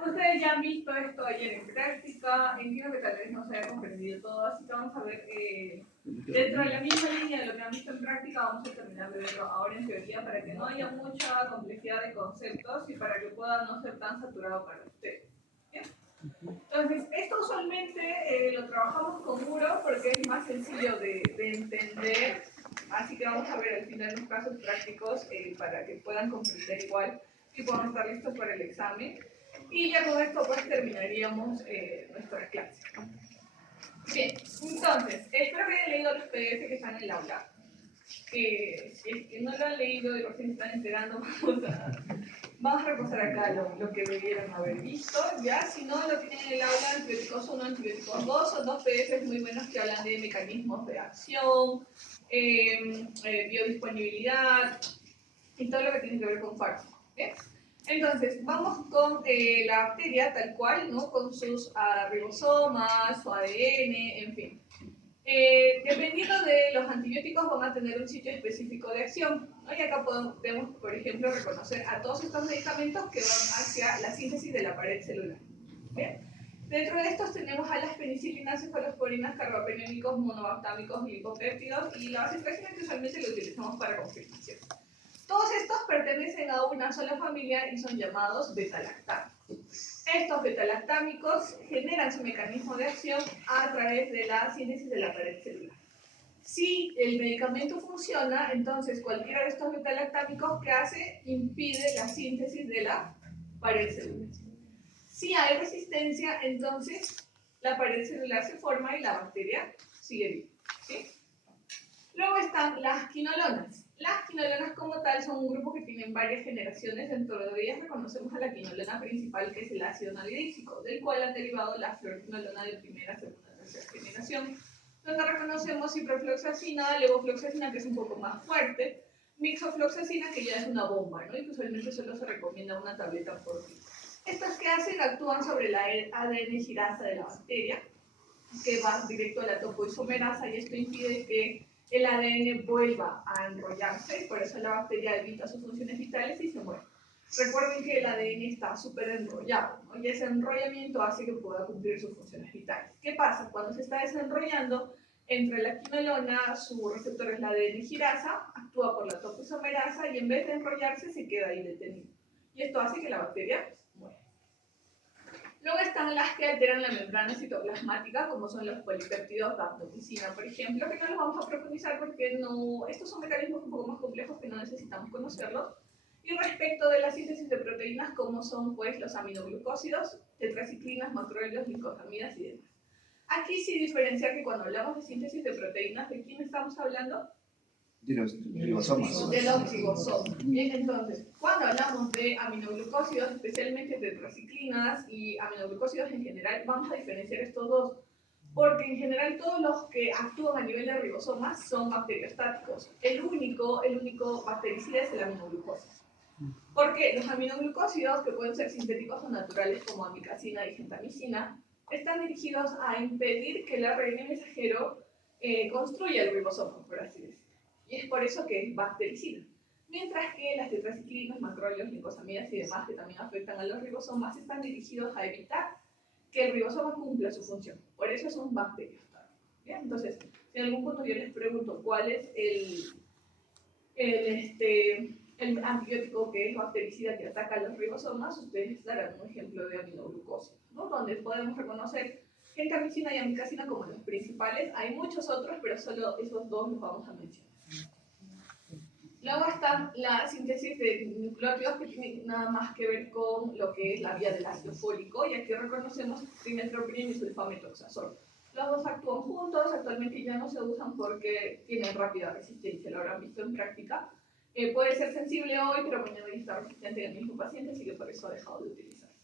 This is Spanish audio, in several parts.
Ustedes ya han visto esto ayer en práctica, entiendo que tal vez no se haya comprendido todo, así que vamos a ver, dentro de la misma línea de lo que han visto en práctica, vamos a terminar de verlo ahora en teoría para que no haya mucha complejidad de conceptos y para que pueda no ser tan saturado para ustedes. ¿Bien? Entonces, esto usualmente lo trabajamos con muro porque es más sencillo de entender, así que vamos a ver al final los casos prácticos para que puedan comprender igual y puedan estar listos para el examen. Y ya con esto pues terminaríamos nuestra clase. Bien, entonces, espero que hayan leído los PDF que están en el aula. Si es que no lo han leído y recién están enterando, vamos a repasar acá lo que debieron haber visto. Ya, si no lo tienen en el aula, antibióticos 1, antibióticos 2, son dos PDFs muy buenos que hablan de mecanismos de acción, biodisponibilidad y todo lo que tiene que ver con fármacos. ¿Bien? Entonces, vamos con la bacteria tal cual, ¿no? Con sus ribosomas, su ADN, en fin. Dependiendo de los antibióticos van a tener un sitio específico de acción, ¿no? Y acá podemos, por ejemplo, reconocer a todos estos medicamentos que van hacia la síntesis de la pared celular. ¿Bien? Dentro de estos tenemos a las penicilinas, cefalosporinas, carbapenémicos, monobactámicos, lipopéptidos y la vasopresina que usualmente lo utilizamos para confirmación. Todos estos pertenecen a una sola familia y son llamados beta-lactámicos. Estos beta-lactámicos generan su mecanismo de acción a través de la síntesis de la pared celular. Si el medicamento funciona, entonces cualquiera de estos beta-lactámicos que hace impide la síntesis de la pared celular. Si hay resistencia, entonces la pared celular se forma y la bacteria sigue viva. ¿Sí? Luego están las quinolonas. Las quinolonas como tal son un grupo que tienen varias generaciones. Dentro de ellas reconocemos a la quinolona principal, que es el ácido nalidíxico, del cual han derivado la fluoroquinolona de primera, segunda, tercera generación, donde reconocemos ciprofloxacina, levofloxacina, que es un poco más fuerte, mixofloxacina, que ya es una bomba, ¿no? Y que usualmente solo se recomienda una tableta por día. Estas que hacen actúan sobre la ADN girasa de la bacteria, que va directo a la topoisomerasa, y esto impide que el ADN vuelva a enrollarse, por eso la bacteria evita sus funciones vitales y se muere. Recuerden que el ADN está súper enrollado, ¿no? Y ese enrollamiento hace que pueda cumplir sus funciones vitales. ¿Qué pasa? Cuando se está desenrollando, entre la quinolona, su receptor es la ADN girasa, actúa por la topoisomerasa y en vez de enrollarse se queda ahí detenido. Y esto hace que la bacteria muera. Luego están las que alteran la membrana citoplasmática, como son los polipéptidos de apomicina, por ejemplo, que no los vamos a profundizar porque estos son mecanismos un poco más complejos que no necesitamos conocerlos. Y respecto de la síntesis de proteínas, como son pues los aminoglucósidos, tetraciclinas, macrólidos, glicosamidas y demás. Aquí sí diferenciar que cuando hablamos de síntesis de proteínas, ¿de quién estamos hablando? De los ribosomas. De los ribosomas. Bien, entonces, cuando hablamos de aminoglucósidos, especialmente tetraciclinas y aminoglucósidos en general, vamos a diferenciar estos dos, porque en general todos los que actúan a nivel de ribosomas son bacteriostáticos. El único bactericida es el aminoglucósido. Porque los aminoglucósidos, que pueden ser sintéticos o naturales como amicacina y gentamicina, están dirigidos a impedir que el ARN mensajero construya el ribosoma, por así decirlo. Y es por eso que es bactericida. Mientras que las tetraciclinas, macrólidos, glicosamidas y demás, que también afectan a los ribosomas, están dirigidos a evitar que el ribosoma cumpla su función. Por eso son bacteriostáticos. ¿Bien? Entonces, si en algún punto yo les pregunto cuál es el antibiótico que es bactericida que ataca a los ribosomas, ustedes darán un ejemplo de aminoglucósidos, ¿no? Donde podemos reconocer gentamicina y amicacina como los principales. Hay muchos otros, pero solo esos dos los vamos a mencionar. Luego está la síntesis de nucleótidos, que tiene nada más que ver con lo que es la vía del ácido fólico, y aquí reconocemos trimethoprim y sulfamethoxazol. Los dos actúan juntos, actualmente ya no se usan porque tienen rápida resistencia, lo habrán visto en práctica. Puede ser sensible hoy, pero mañana está resistente en el mismo paciente, así que por eso ha dejado de utilizarse.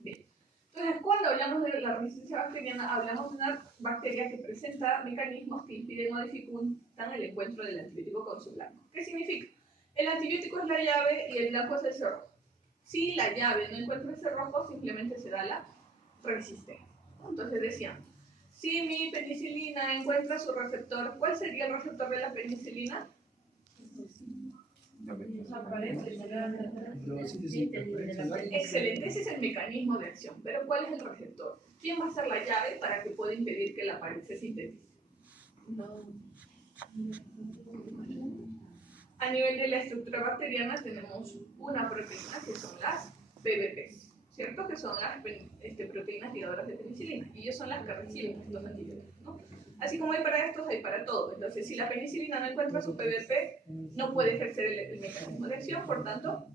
Bien. Entonces, cuando hablamos de la resistencia bacteriana, hablamos de una bacteria que presenta mecanismos que impiden o dificultan el encuentro del antibiótico con su blanco. ¿Qué significa? El antibiótico es la llave y el blanco es el cerrojo. Si la llave no encuentra el cerrojo, simplemente se da la resistencia. Entonces decíamos, si mi penicilina encuentra su receptor, ¿cuál sería el receptor de la penicilina? Excelente, ese es el mecanismo de acción. Pero ¿cuál es el receptor? ¿Quién va a ser la llave para que pueda impedir que la pared se sintetice? A nivel de la estructura bacteriana tenemos una proteína que son las PBPs, ¿cierto? Que son las proteínas ligadoras de penicilina. Y ellos son las que reciben los antibióticos, ¿no? Así como hay para estos, hay para todo. Entonces, si la penicilina no encuentra su PBP, no puede ejercer el mecanismo de acción, por tanto,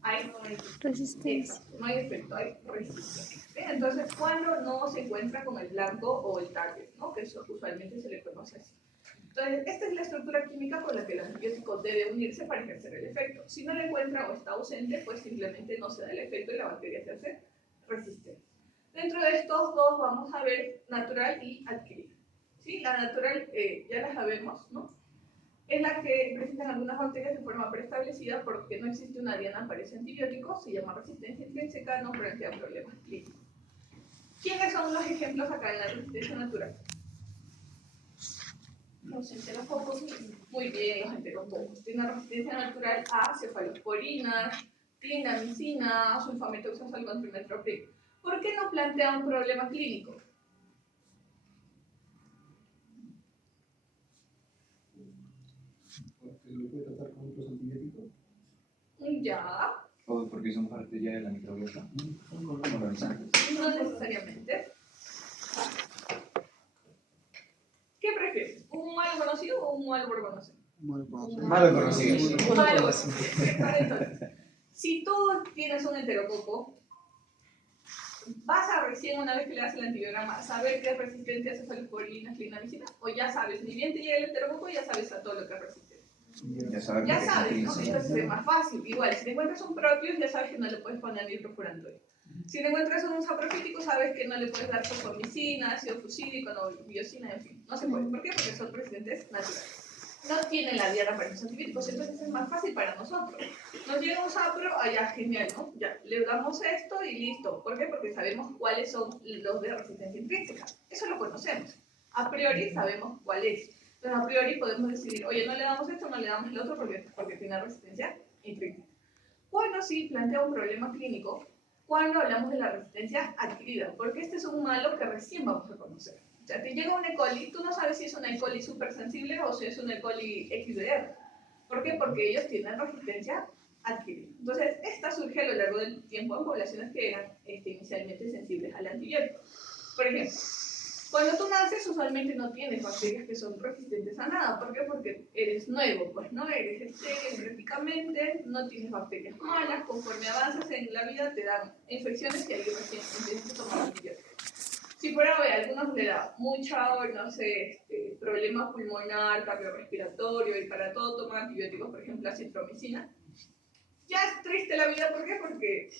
hay resistencia. No hay efecto, hay resistencia. ¿Bien? Entonces, cuando no se encuentra con el blanco o el target, ¿no? Que eso usualmente se le conoce así. Entonces, esta es la estructura química con la que el antibiótico debe unirse para ejercer el efecto. Si no lo encuentra o está ausente, pues simplemente no se da el efecto y la bacteria se hace resistente. Dentro de estos dos vamos a ver natural y adquirida. ¿Sí? La natural ya la sabemos, ¿no? Es la que presentan algunas bacterias de forma preestablecida porque no existe una diana para ese antibiótico, se llama resistencia intrínseca, no plantea problemas clínicos. ¿Quiénes son los ejemplos acá en la resistencia natural? Los enterococos, muy bien, los enterococos. Tienen resistencia natural a cefalosporinas, clindamicina, sulfametoxazol, trimethoprim. ¿Por qué no plantea un problema clínico? Porque lo puede tratar con otros antibióticos. Ya. ¿O porque son bacterias de la microbiota? No necesariamente. ¿Qué prefieres? ¿Un mal conocido o un mal por conocer? Malo conocido. Malo conocido. Entonces, si tú tienes un enterococo, ¿vas a recién una vez que le das el antibiograma saber que es resistente a cefalosporinas, clindamicina? ¿O ya sabes, ni bien te llega el enterococo, ya sabes a todo lo que es resistente? Ya sabes, ¿no? Entonces es más fácil. Igual, si te encuentras un proteus, ya sabes que no le puedes poner nitrofurantoína. Si te encuentras un saprofítico, sabes que no le puedes dar fosfomicina, ácido fusídico, no, biocina, en fin. No se puede. ¿Por qué? Porque son resistentes naturales. No tienen la diana para los antibióticos, entonces es más fácil para nosotros. Nos llega un sapro, allá, genial, ¿no? Ya, le damos esto y listo. ¿Por qué? Porque sabemos cuáles son los de resistencia intrínseca. Eso lo conocemos. A priori sabemos cuál es. Entonces, a priori podemos decidir, oye, no le damos esto, no le damos el otro porque tiene resistencia intrínseca. Cuando sí plantea un problema clínico, cuando hablamos de la resistencia adquirida, porque este es un malo que recién vamos a conocer. O sea, te llega un E. coli, tú no sabes si es un E. coli supersensible o si es un E. coli XDR. ¿Por qué? Porque ellos tienen resistencia adquirida. Entonces, esta surge a lo largo del tiempo en poblaciones que eran inicialmente sensibles al antibiótico. Por ejemplo, cuando tú naces, usualmente no tienes bacterias que son resistentes a nada. ¿Por qué? Porque eres nuevo, pues no eres estéril prácticamente, no tienes bacterias malas. Conforme avanzas en la vida, te dan infecciones y ahí recién empiezas a tomar antibióticos. Si por ahora a algunos le da mucha, no sé, problema pulmonar, cardiorrespiratorio y para todo toman antibióticos, por ejemplo, acitromicina, ya es triste la vida. ¿Por qué? Porque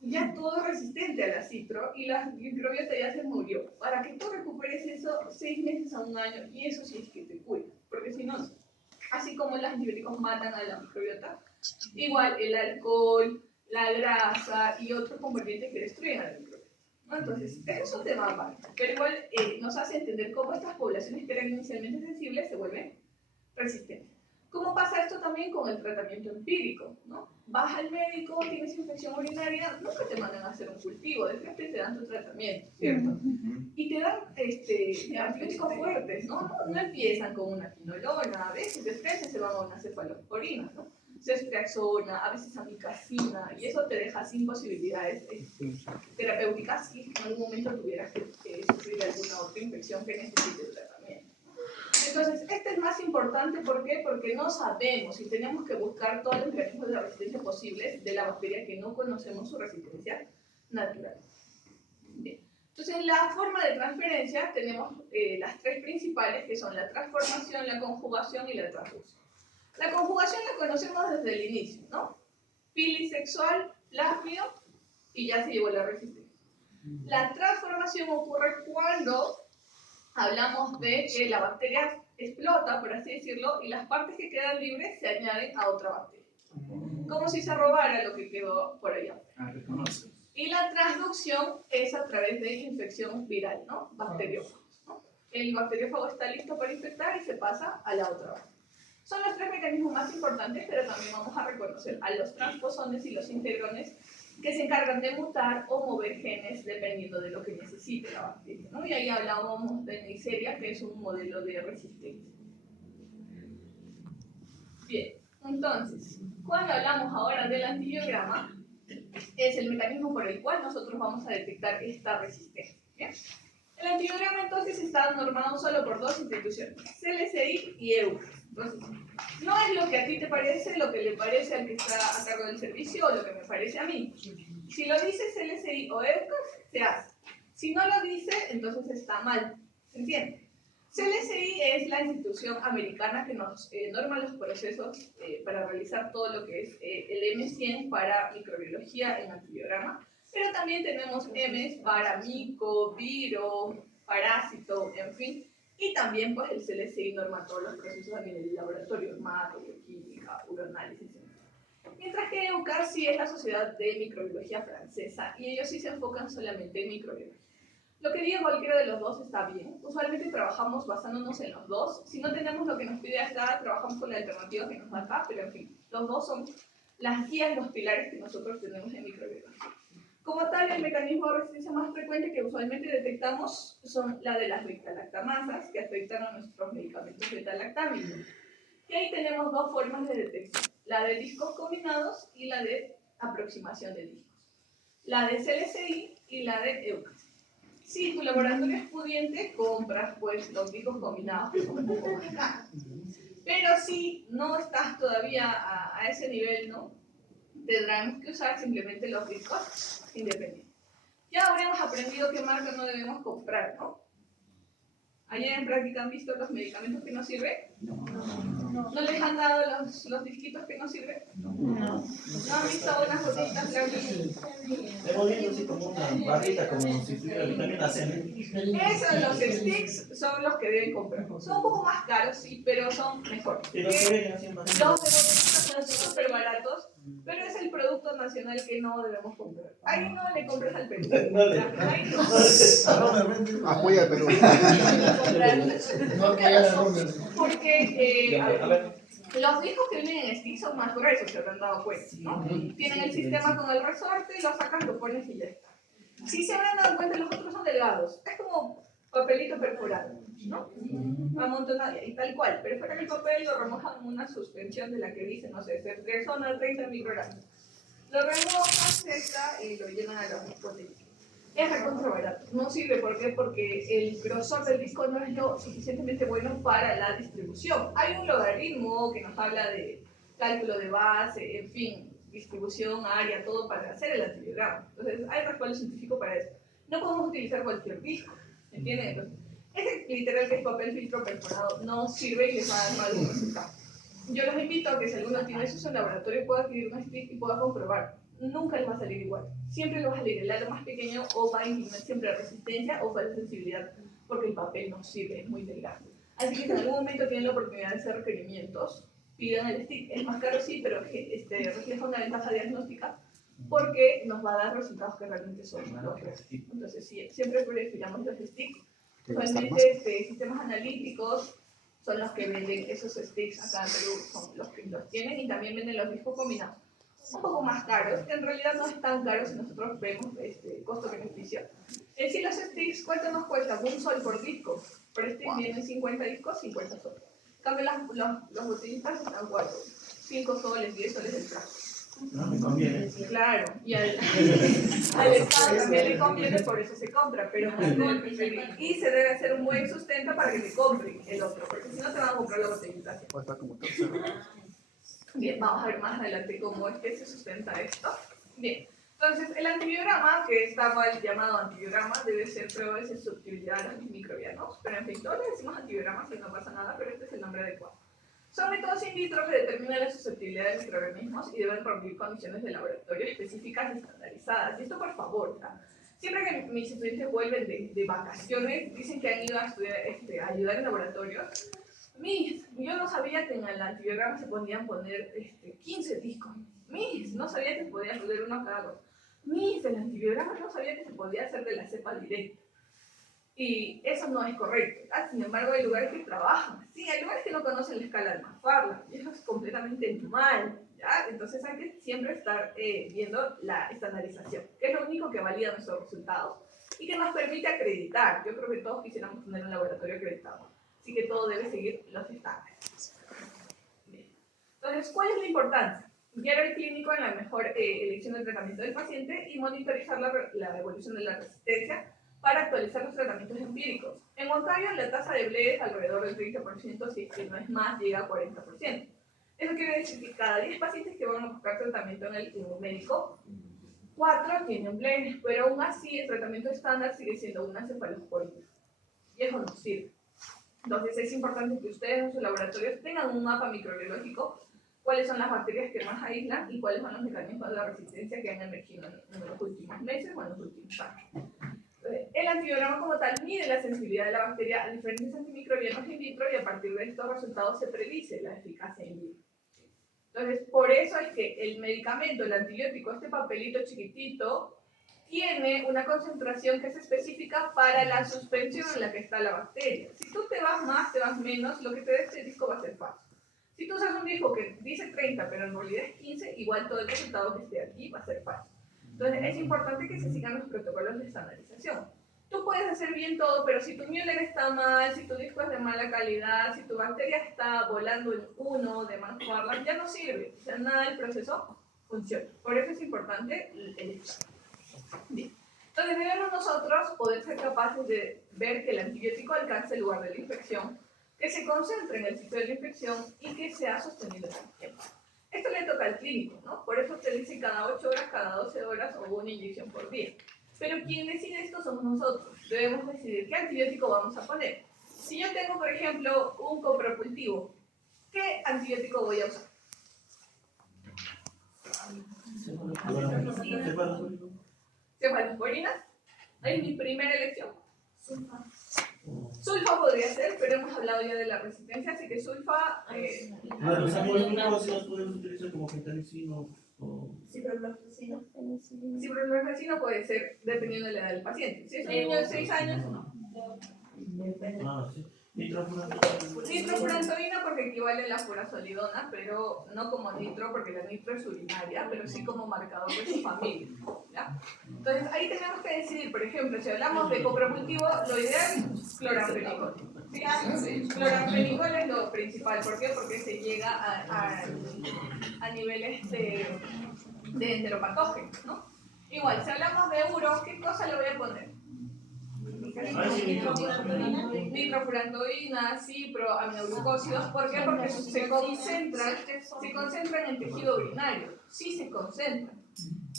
ya todo es resistente a la citro y la microbiota ya se murió. Para que tú recuperes eso, 6 meses a 1 año, y eso sí es que te cuida, porque si no, así como los antibióticos matan a la microbiota, igual el alcohol, la grasa y otros componentes que destruyen a la microbiota. Entonces, eso es un tema aparte, pero igual nos hace entender cómo estas poblaciones que eran inicialmente sensibles se vuelven resistentes. ¿Cómo pasa esto también con el tratamiento empírico? ¿No? Vas al médico, tienes infección urinaria, nunca te mandan a hacer un cultivo, de frente te dan tu tratamiento, ¿cierto? Y te dan antibióticos fuertes, ¿no? No empiezan con una quinolona, a veces de frente se van a una cefalosporina, ¿no? Ceftriaxona, a veces amicacina, y eso te deja sin posibilidades terapéuticas si en algún momento tuvieras que sufrir alguna otra infección que necesite tratamiento. Entonces, este es más importante, ¿por qué? Porque no sabemos y tenemos que buscar todos los mecanismos de resistencia posibles de la bacteria que no conocemos su resistencia natural. Bien. Entonces, la forma de transferencia tenemos las 3 principales, que son la transformación, la conjugación y la transducción. La conjugación la conocemos desde el inicio, ¿no? Filisexual, plásmido, y ya se llevó la resistencia. La transformación ocurre cuando hablamos de que la bacteria explota, por así decirlo, y las partes que quedan libres se añaden a otra bacteria. Como si se robara lo que quedó por allá. Y la transducción es a través de infección viral, ¿no? Bacteriófagos, ¿no? El bacteriófago está listo para infectar y se pasa a la otra bacteria. Son los tres mecanismos más importantes, pero también vamos a reconocer a los transposones y los integrones que se encargan de mutar o mover genes dependiendo de lo que necesite la bacteria, ¿no? Y ahí hablábamos de Neisseria, que es un modelo de resistencia. Bien, entonces, cuando hablamos ahora del antibiograma, es el mecanismo por el cual nosotros vamos a detectar esta resistencia. ¿Bien? El antibiograma entonces está normado solo por dos instituciones, CLSI y EUCAS. Entonces, no es lo que a ti te parece, lo que le parece al que está a cargo del servicio o lo que me parece a mí. Si lo dice CLSI o EUCAS, se hace. Si no lo dice, entonces está mal. ¿Se entiende? CLSI es la institución americana que nos norma los procesos para realizar todo lo que es el M100 para microbiología en antibiograma, pero también tenemos M's para mico, viro, parásito, en fin, y también pues el CLSI norma todos los procesos a nivel laboratorio, macro, bioquímica, uroanálisis, mientras que EUCAS sí es la Sociedad de Microbiología Francesa y ellos sí se enfocan solamente en microbiología. Lo que diga cualquiera de los dos está bien. Usualmente trabajamos basándonos en los dos. Si no tenemos lo que nos pide acá, trabajamos con la alternativa que nos da acá, pero en fin, los dos son las guías, los pilares que nosotros tenemos en microbiología. Como tal, el mecanismo de resistencia más frecuente que usualmente detectamos son la de las beta-lactamasas, que afectan a nuestros medicamentos beta-lactámicos. Y ahí tenemos dos formas de detección, la de discos combinados y la de aproximación de discos. La de CLSI y la de EUCAS. Si tu laboratorio es pudiente, compras pues los discos combinados que son un poco más caros. Pero si no estás todavía a ese nivel, ¿no? Tendremos que usar simplemente los discos independientes. Ya habremos aprendido qué marca no debemos comprar, ¿no? ¿Ayer en práctica han visto los medicamentos que no sirven? ¿No les han dado los disquitos que no sirven? ¿No han visto unas botellitas blancas? Hemos visto así como una barrita, como si tuviera vitamina C. Esos, los sticks, son los que deben comprar. Son un poco más caros, sí, pero son mejores. Y los que venden así en Los de botellitas son súper baratos, pero es el producto nacional que no debemos comprar. Ahí no le compres al Perú. Ahí no. Apoya al Perú. No apoya a Ronald. Porque, a ver, los discos que vienen en stick son más gruesos, se habrán dado cuenta, ¿no? Tienen el sistema con el resorte, lo sacas, lo pones y ya está. Si se habrán dado cuenta, los otros son delgados. Es como papelito perforado, ¿no? Amontonado y tal cual. Pero fuera el papel lo remojan en una suspensión de la que dice, no sé, de zona 30 microgramos. Lo remojan, seca y lo llenan a los botellitos. Es recontra barato. No sirve, ¿por qué? Porque el grosor del disco no es lo suficientemente bueno para la distribución. Hay un logaritmo que nos habla de cálculo de base, en fin, distribución, área, todo para hacer el antibiograma. Entonces, hay respaldo científico para eso. No podemos utilizar cualquier disco, ¿entienden? Entonces, ese literal que es papel filtro perforado no sirve y les va a dar mal resultado. Yo los invito a que si alguno tiene eso en laboratorio pueda adquirir un stick y pueda comprobar. Nunca les va a salir igual. Siempre les va a salir el lado más pequeño o va a inclinar siempre a resistencia o falta sensibilidad porque el papel no sirve, es muy delgado. Así que si en algún momento tienen la oportunidad de hacer requerimientos, pidan el stick. Es más caro, sí, pero refleja una ventaja diagnóstica porque nos va a dar resultados que realmente son los reales. Entonces, sí, siempre prefiramos los sticks. Usualmente sistemas analíticos son los que venden esos sticks acá en Perú, son los que los tienen y también venden los discos combinados. Un poco más caros, en realidad no es tan caro si nosotros vemos costo-beneficio. Si los sticks, ¿cuánto nos cuesta? Un sol por disco. Por stick vienen 50 discos, 50 soles. En cambio, los botellitas están 4, 5 soles, 10 soles el traje. No me conviene. Claro, y al Estado también le conviene, por eso se compra, pero y se debe hacer un buen sustento para que te compren el otro, porque si no te van a comprar la botellita. Bien, vamos a ver más adelante cómo es que se sustenta esto. Bien, entonces el antibiograma, que está mal llamado antibiograma, debe ser prueba de susceptibilidad a los microbianos, pero en fin, todos le decimos antibiogramas y no pasa nada, pero este es el nombre adecuado. Son métodos in vitro que determinan la susceptibilidad de microorganismos y deben reunir condiciones de laboratorio específicas y estandarizadas. Y esto, por favor, siempre que mis estudiantes vuelven de vacaciones, dicen que han ido a estudiar, a ayudar en laboratorios. Yo no sabía que en el antibiograma se podían poner 15 discos. No sabía que se podía poner uno a cada uno. El antibiograma no sabía que se podía hacer de la cepa directa. Y eso no es correcto, ¿verdad? Sin embargo, hay lugares que trabajan así, hay lugares que no conocen la escala de Marfan, y eso es completamente mal, ¿ya? Entonces hay que siempre estar viendo la estandarización, que es lo único que valida nuestros resultados y que nos permite acreditar. Yo creo que todos quisiéramos tener un laboratorio acreditado, así que todo debe seguir los estándares. Bien. Entonces, ¿cuál es la importancia? Guiar al clínico en la mejor elección del tratamiento del paciente y monitorizar la evolución de la resistencia para actualizar los tratamientos empíricos. En Ontario, la tasa de BLE es alrededor del 30%, si es que no es más, llega a 40%. Eso quiere decir que cada 10 pacientes que van a buscar tratamiento en el médico, 4 tienen BLE, pero aún así el tratamiento estándar sigue siendo una cefalosporina. Y eso no sirve. Entonces es importante que ustedes en sus laboratorios tengan un mapa microbiológico, cuáles son las bacterias que más aíslan y cuáles son los mecanismos de la resistencia que han emergido en los últimos meses o en los últimos años. El antibiograma como tal mide la sensibilidad de la bacteria a diferentes antimicrobianos in vitro y a partir de estos resultados se predice la eficacia in vivo. Entonces, por eso es que el medicamento, el antibiótico, este papelito chiquitito, tiene una concentración que es específica para la suspensión en la que está la bacteria. Si tú te vas más, te vas menos, lo que te dé este disco va a ser falso. Si tú usas un disco que dice 30, pero en realidad es 15, igual todo el resultado que esté aquí va a ser falso. Entonces, es importante que se sigan los protocolos de estandarización. Tú puedes hacer bien todo, pero si tu Müller está mal, si tu disco es de mala calidad, si tu bacteria está volando en 1 de Marfan, ya no sirve. O sea, nada del proceso funciona. Por eso es importante el estándar. Bien. Entonces, debemos nosotros poder ser capaces de ver que el antibiótico alcance el lugar de la infección, que se concentre en el sitio de la infección y que sea sostenido en el tiempo. Esto le toca al clínico, ¿no? Por eso te dice cada 8 horas, cada 12 horas o una inyección por día. Pero quien decide esto somos nosotros. Debemos decidir qué antibiótico vamos a poner. Si yo tengo, por ejemplo, un copropultivo, ¿qué antibiótico voy a usar? Cefalosporina. Es mi primera elección. Sulfa podría ser, pero hemos hablado ya de la resistencia, así que sulfa... Los aminoácidos podemos utilizar como gentamicino o... Ciprofloxacino puede ser dependiendo de la edad del paciente. Si es un niño de 6 años, no. Ah, sí. Nitrofurantoína porque equivale a la furasolidona, pero no como nitro porque la nitro es urinaria, pero sí como marcador de su familia, ¿ya? Entonces ahí tenemos que decidir, por ejemplo, si hablamos de copropultivo, lo ideal es cloramfenicol. ¿Sí? Cloramfenicol es lo principal. ¿Por qué? Porque se llega a niveles de enteropatógenos, ¿no? Igual, si hablamos de uro, ¿qué cosa le voy a poner? Nitrofurantoína, cipro, aminoglucósidos. ¿Por qué? Porque se concentran en el tejido urinario. Sí se concentran.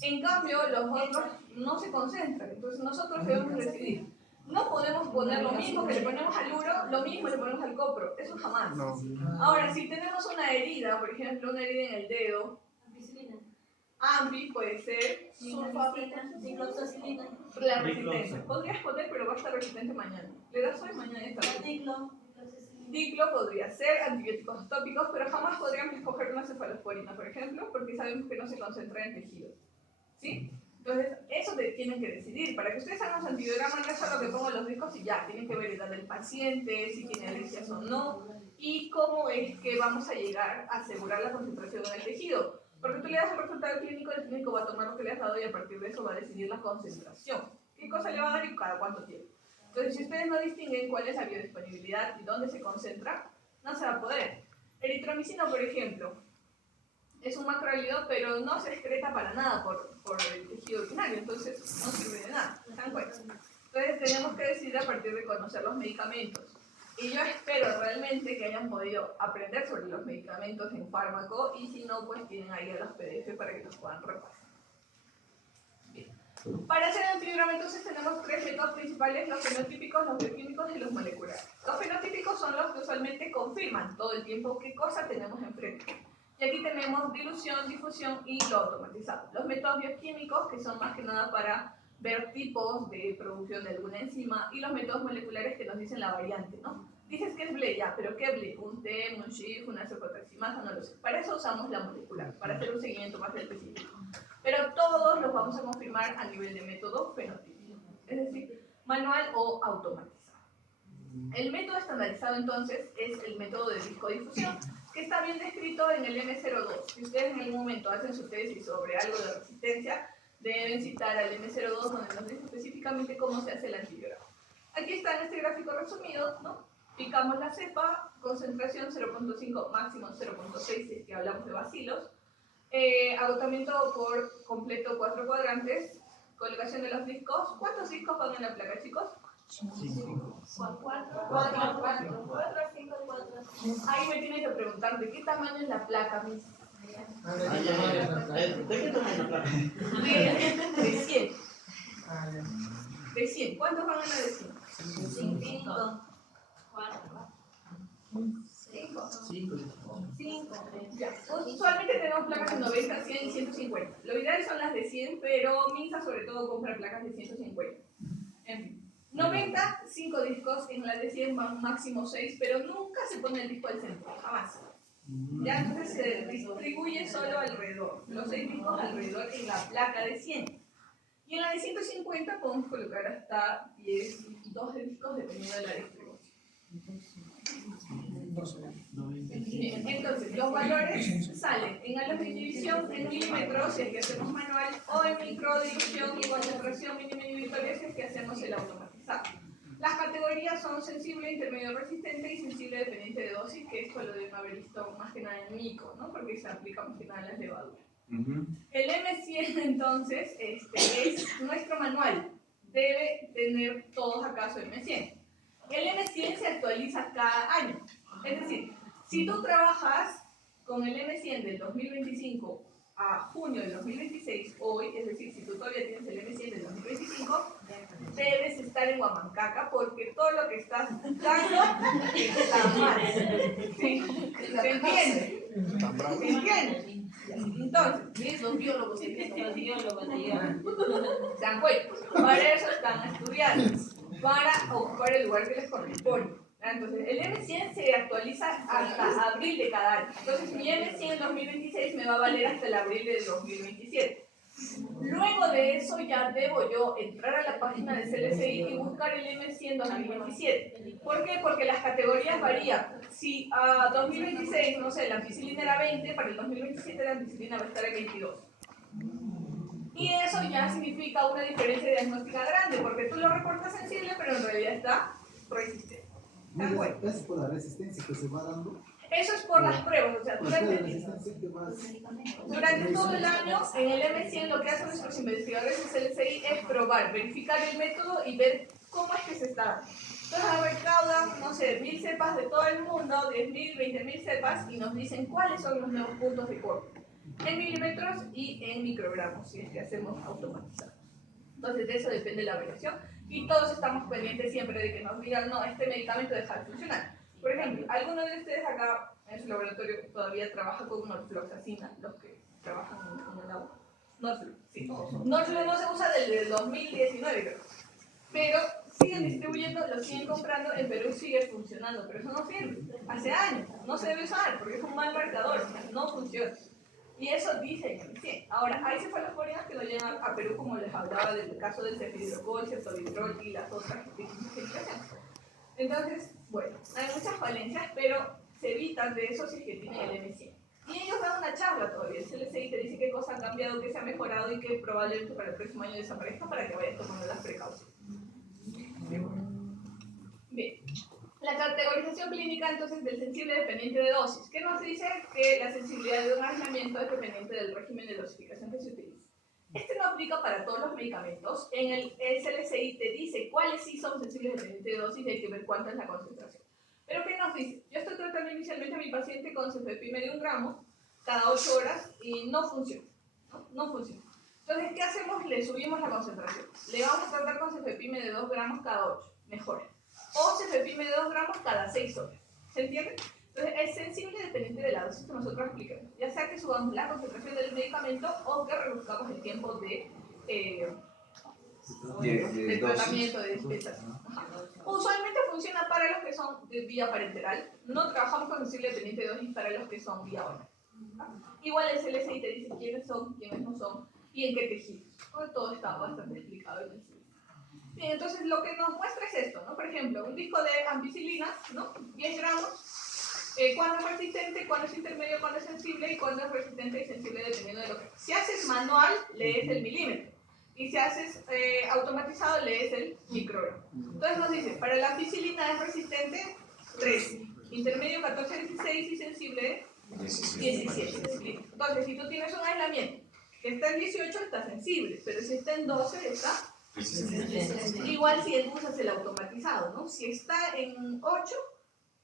En cambio, los otros no se concentran. Entonces nosotros debemos decidir. No podemos poner lo mismo que le ponemos al uro, lo mismo le ponemos al copro. Eso jamás. Ahora, si tenemos una herida, por ejemplo, una herida en el dedo, Ambi puede ser Cicloxacilina. la resistencia. Podrías poner, pero va a estar resistente mañana. Le das hoy, mañana está. Diclo podría ser, antibióticos tópicos, pero jamás podríamos escoger una cefalosporina, por ejemplo, porque sabemos que no se concentra en tejido. ¿Sí? Entonces, eso tienen que decidir. Para que ustedes hagan los antibiogramas, no es solo que pongo los discos y ya. Tienen que ver edad del paciente, si tiene alergias o no, y cómo es que vamos a llegar a asegurar la concentración en el tejido. Porque tú le das el resultado clínico, el clínico va a tomar lo que le has dado y a partir de eso va a decidir la concentración. ¿Qué cosa le va a dar y cada cuánto tiempo? Entonces, si ustedes no distinguen cuál es la biodisponibilidad y dónde se concentra, no se va a poder. Eritromicina, por ejemplo, es un macroálido, pero no se excreta para nada por el tejido urinario, entonces no sirve de nada. ¿Se dan cuenta? Entonces, tenemos que decidir a partir de conocer los medicamentos. Y yo espero realmente que hayan podido aprender sobre los medicamentos en fármaco y si no, pues tienen ahí a los PDF para que los puedan repasar. Bien. Para hacer antibiogramas entonces tenemos 3 métodos principales, los fenotípicos, los bioquímicos y los moleculares. Los fenotípicos son los que usualmente confirman todo el tiempo qué cosa tenemos enfrente. Y aquí tenemos dilución, difusión y lo automatizado. Los métodos bioquímicos, que son más que nada para ver tipos de producción de alguna enzima, y los métodos moleculares que nos dicen la variante, ¿no? Dices que es BLE, ya, pero ¿qué BLE? Un TEM, un SHIF, una cefotaximasa, no lo sé. Para eso usamos la molecular, para hacer un seguimiento más específico. Pero todos los vamos a confirmar a nivel de método fenotípico. Es decir, manual o automatizado. El método estandarizado entonces es el método de discodifusión, que está bien descrito en el M02. Si ustedes en algún momento hacen su tesis sobre algo de resistencia, deben citar al M02 donde nos dice específicamente cómo se hace el antibiografo. Aquí está en este gráfico resumido, ¿no? Picamos la cepa, concentración 0.5, máximo 0.6 si es que hablamos de bacilos. Agotamiento por completo 4 cuadrantes, colocación de los discos. ¿Cuántos discos van en la placa, chicos? 4, 5, 4. Ahí me tienen que preguntar de qué tamaño es la placa, mis. ¿De qué tamaño la placa? De 100. De 100. ¿Cuántos van en la de 100? 5, 4, 5. 5. Ya. Usualmente tenemos placas de 90, 100 y 150. Lo ideal son las de 100, pero Minsa sobre todo compra placas de 150. En fin. 90, 5 discos, en la de 100 van máximo 6, pero nunca se pone el disco al centro, jamás. Ya entonces se distribuye solo alrededor, los 6 discos alrededor en la placa de 100. Y en la de 150 podemos colocar hasta 10, 12 discos dependiendo de la distribución. Bien, entonces los valores salen en alas de división en milímetros si es que hacemos manual o en microdivisión y concentración mínima inhibitoria si es que hacemos el automatizado. Las categorías son sensible, intermedio resistente y sensible dependiente de dosis, que esto lo deben haber visto más que nada en mico, ¿no? Porque se aplica más que nada en las levaduras. El M100 entonces es nuestro manual, debe tener todos acaso M100. El M100 se actualiza cada año. Es decir, si tú trabajas con el M100 del 2025 a junio del 2026, hoy, es decir, si tú todavía tienes el M100 del 2025, debes estar en Huamancaca porque todo lo que estás dando está mal. ¿Sí? ¿Se entiende? ¿Se entiende? Entonces, Los biólogos, los biólogos de allá. ¿se dan cuenta? Para eso están estudiando, para ocupar el lugar que les corresponde. Entonces, el M100 se actualiza hasta abril de cada año. Entonces, mi M100 2026 me va a valer hasta el abril de 2027. Luego de eso, ya debo yo entrar a la página de CLCI y buscar el M100 2027. ¿Por qué? Porque las categorías varían. Si a 2026, no sé, la ampicilina era 20, para el 2027 la ampicilina va a estar en 22. Y eso ya significa una diferencia diagnóstica grande, porque tú lo reportas sensible, pero en realidad está resistente. Es por la resistencia que se va dando. Eso es por las pruebas, o sea, durante todo el año en el M100 lo que hacen nuestros investigadores de CLCI es probar, verificar el método y ver cómo es que se está dando. Entonces recaudan, no sé, 1000 cepas de todo el mundo, 10.000, 20.000 cepas y nos dicen cuáles son los nuevos puntos de corte en milímetros y en microgramos, si es que hacemos automatizado. Entonces de eso depende la variación y todos estamos pendientes siempre de que nos digan, no, este medicamento deja de funcionar. Por ejemplo, ¿alguno de ustedes acá en su laboratorio todavía trabaja con norfloxacina? Los que trabajan en el agua. Norflo, sí. Norflo no se usa desde el 2019, creo. Pero siguen distribuyendo, lo siguen comprando, en Perú sigue funcionando, pero eso no sirve. Hace años, no se debe usar porque es un mal marcador, o sea, no funciona. Y eso dice en el 100. Ahora, hay cefalosporinas que lo llevan a Perú, como les hablaba del caso del cefidrocol, ceftobiprol y las otras medicaciones. Entonces, bueno, hay muchas falencias, pero se evitan de eso si es que tienen el M100. Y ellos dan una charla todavía, el CLCI te dice qué cosa ha cambiado, qué se ha mejorado y que probablemente para el próximo año desaparezca para que vayas tomando las precauciones. Bien, la categorización clínica entonces del sensible dependiente de dosis. ¿Qué nos dice? Que la sensibilidad de un aislamiento es dependiente del régimen de dosificación que se utiliza. Este no aplica para todos los medicamentos. En el CLCI te dice cuáles sí son sensibles dependientes de dosis y hay que ver cuánta es la concentración. Pero ¿qué nos dice? Yo estoy tratando inicialmente a mi paciente con cefepime de 1 gramo cada 8 horas y no funciona. No funciona. Entonces, ¿qué hacemos? Le subimos la concentración. Le vamos a tratar con cefepime de 2 gramos cada 8. Mejor. O cefepime de 2 gramos cada 6 horas. ¿Se entiende? Entonces, es sensible dependiente de la dosis que nosotros aplicamos. Ya sea que subamos la concentración del medicamento o que reduzcamos el tiempo de tratamiento, de dispensación. Usualmente funciona para los que son de vía parenteral. No trabajamos con sensible dependiente de dosis para los que son vía oral. Igual el CLCI te dice quiénes son, quiénes no son y en qué tejidos. Todo está bastante explicado en el CLCI. Bien, entonces lo que nos muestra es esto, ¿no? Por ejemplo, un disco de ampicilina, ¿no? 10 gramos, cuándo es resistente, cuándo es intermedio, cuándo es sensible y cuándo es resistente y sensible dependiendo de lo que... Si haces manual, lees el milímetro. Y si haces automatizado, lees el microgramo. Entonces nos dice, para la ampicilina es resistente 13, intermedio 14, 16 y sensible 17. Entonces, si tú tienes un aislamiento que está en 18, está sensible, pero si está en 12, está... Igual si usas el automatizado, ¿no? Si está en 8,